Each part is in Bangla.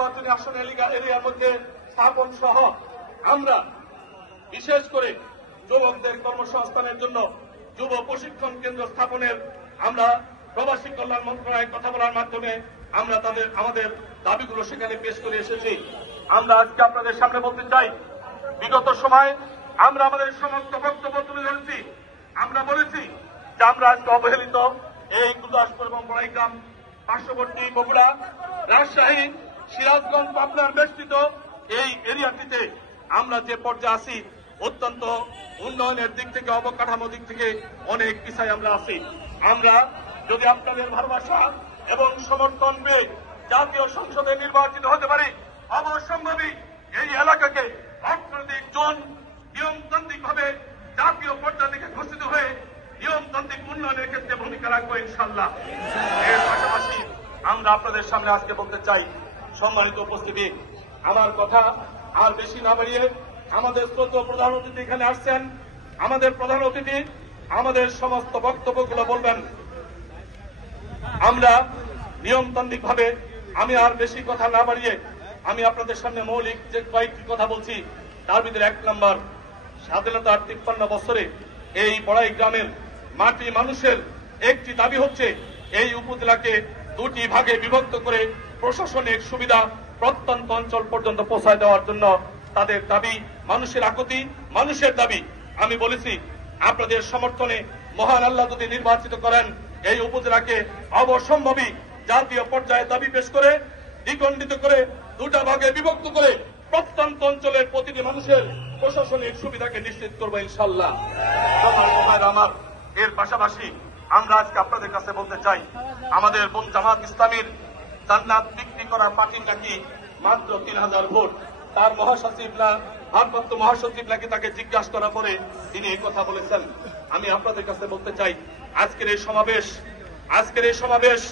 নির্বাচনী আসন এরিয়ার মধ্যে স্থাপন সহ আমরা বিশেষ করে যুবকদের কর্মসংস্থানের জন্য যুব প্রশিক্ষণ কেন্দ্র স্থাপনের আমরা প্রবাসী কল্যাণ মন্ত্রণালয়ে কথা বলার মাধ্যমে আমরা আমাদের দাবিগুলো সেখানে পেশ করে এসেছি। আমরা আজকে আপনাদের সামনে বলতে চাই, বিগত সময় আমরা আমাদের সমস্ত বক্তব্য তুলে ধরেছি। আমরা বলেছি যে আমরা আজকে অবহেলিত এই গুরদাসপুর এবং বড়াইগ্রাম পার্শ্ববর্তী বগুড়া, রাজশাহী, সিরাজগঞ্জ, পাবনার বেষ্টিত এই এরিয়াটিতে আমরা যে পর্যায়ে আছি, অত্যন্ত উন্নয়নের দিক থেকে অবকাঠামো দিক থেকে অনেক পিছায় আমরা আছি। আমরা যদি আপনাদের ভালোবাসা এবং সমর্থন পেয়ে জাতীয় সংসদে নির্বাচিত হতে পারি, অবশ্যম্ভাবী এই এলাকাকে অর্থনৈতিক জোন নিয়মতান্ত্রিক ভাবে জাতীয় পর্যায় থেকে ঘোষিত হয়ে নিয়মতান্ত্রিক উন্নয়নের ক্ষেত্রে ভূমিকা রাখবো ইনশাল্লাহ। এর পাশাপাশি আমরা আপনাদের সামনে আজকে বলতে চাই, সম্মানিত উপস্থিতি, আমার কথা আর বেশি না বাড়িয়ে আমাদের শ্রদ্ধেয় প্রধান অতিথি এখানে আসছেন। আমাদের প্রধান অতিথি আমাদের সমস্ত বক্তব্যগুলো বলবেন। আমরা নিয়মতান্ত্রিক ভাবে আমি আর বেশি কথা না বাড়িয়ে আমি আপনাদের সামনে মৌলিক যে কয়েকটি কথা বলছি, তার ভিতরে 1 নম্বর, স্বাধীনতার 53 বছরে এই বড়াই গ্রামের মাটি মানুষের একটি দাবি হচ্ছে এই উপজেলাকে 2টি ভাগে বিভক্ত করে প্রশাসনিক সুবিধা প্রত্যন্ত অঞ্চল পর্যন্ত পৌঁছায় দেওয়ার জন্য তাদের দাবি, মানুষের আকুতি, মানুষের দাবি। আমি বলেছি, আপনাদের সমর্থনে মহান আল্লাহ যদি নির্বাচিত করেন, এই উপজেলাকে অবশ্যম্ভাবী জাতীয় পর্যায়ে দাবি পেশ করে দ্বিখণ্ডিত করে 2টা ভাগে বিভক্ত করে প্রত্যন্ত অঞ্চলের প্রতিটি মানুষের প্রশাসনিক সুবিধাকে নিশ্চিত করবো ইনশাল্লাহ। আমার এর পাশাপাশি আমরা আজকে আপনাদের কাছে বলতে চাই, আমাদের জামাত ইসলামীর জান্নাত বিক্রি করা পার্টির নাকি মাত্র 3000 ভোট। তার ভারপ্রাপ্ত মহাসচিব নাকি তাকে জিজ্ঞাসা করার পরে তিনি এই কথা বলেছেন। আমি আপনাদের কাছে বলতে চাই, আজকের এই সমাবেশ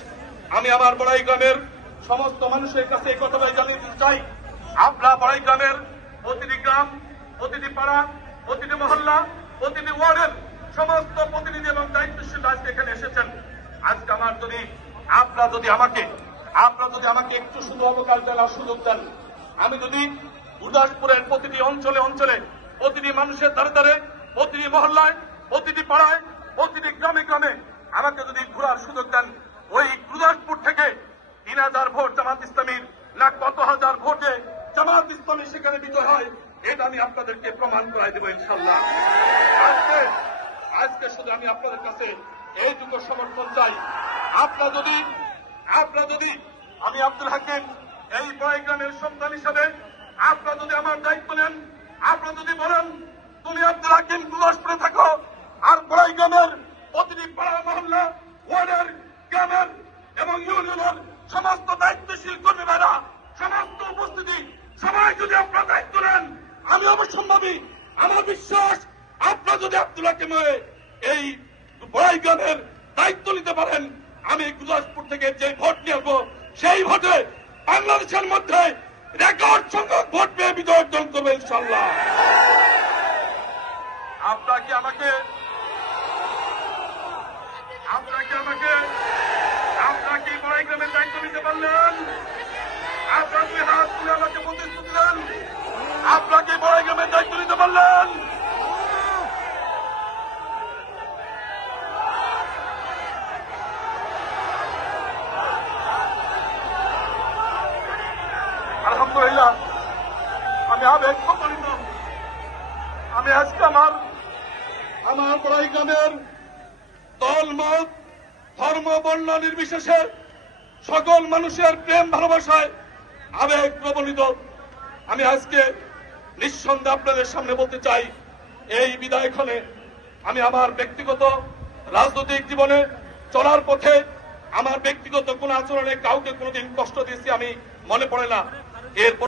আমি আমার বড়াই গ্রামের সমস্ত মানুষের কাছে এই কথাটাই জানিয়ে দিতে চাই, আপনারা বড়াই গ্রামের প্রতিটি গ্রাম, প্রতিটি পাড়া, প্রতিটি মহল্লা, প্রতিটি ওয়ার্ডের সমস্ত প্রতিনিধি এবং দায়িত্বশীল আজকে এখানে এসেছেন। আজকে আপনারা যদি আমাকে একটু শুধু অবকাশ দেওয়ার সুযোগ দেন, আমি যদি গুরদাসপুরের প্রতিটি অঞ্চলে অঞ্চলে, প্রতিটি মানুষের দ্বারে দ্বারে, প্রতিটি মহল্লায়, প্রতিটি পাড়ায়, প্রতিটি গ্রামে গ্রামে আমাকে যদি ঘোরার সুযোগ দেন, ওই গুরদাসপুর থেকে 3000 ভোট জামাত ইসলামীর না কত হাজার ভোটে জামাত ইসলামী সেখানে বিজয় হয়, এটা আমি আপনাদেরকে প্রমাণ করাই দেব ইনশাল্লাহ। আজকে শুধু আমি আপনাদের কাছে এইটুকু সমর্থন চাই, আপনারা যদি আমি আব্দুল হাকিম এই বড়াই গ্রামের সন্তান হিসাবে আপনারা যদি আমার দায়িত্ব নেন, আপনারা যদি বলেন তুমি আব্দুল হাকিম গুরদাসপুরে থাকো, আর বড়াই গ্রামের প্রতিটি পাড়া, মহল্লা, ওয়ার্ডের, গ্রামের এবং ইউনিয়নের সমস্ত দায়িত্বশীল কর্মীরা, সমস্ত উপস্থিতি সবাই যদি আপনারা দায়িত্ব নেন, আমি অবশ্যম্ভাবী, আমার বিশ্বাস আপনারা যদি আব্দুল হাকিম এই বড়াই গ্রামের দায়িত্ব নিতে পারেন, আমি গুরদাসপুর থেকে যে ভোট নিয়ে আসবো, সেই ভোটে বাংলাদেশের মধ্যে রেকর্ড সংখ্যক ভোট পেয়ে বিজয় অর্জন করবে ইনশাল্লাহ। আপনারা কি আমাকে বড়াই গ্রামের দায়িত্ব নিতে পারলেন? আপনারা কি হাত তুলে আমাকে প্রতিশ্রুতি দেন? আপনারা কি বড়াই গ্রামের দায়িত্ব নিতে পারলেন? আলহামদুলিল্লাহ, আমি আবেগ প্রমাণিত। আমি আজকে আমার বড়াই গ্রামের দল, মত, ধর্ম, বর্ণ নির্বিশেষে সকল মানুষের প্রেম ভালোবাসায় আবেগ প্রবণিত। আমি আজকে নিঃসন্দেহে আপনাদের সামনে বলতে চাই, এই বিদায়ক্ষণে আমি আমার ব্যক্তিগত রাজনৈতিক জীবনে চলার পথে আমার ব্যক্তিগত কোন আচরণে কাউকে কোনোদিন কষ্ট দিয়েছি আমি মনে পড়ে না। এর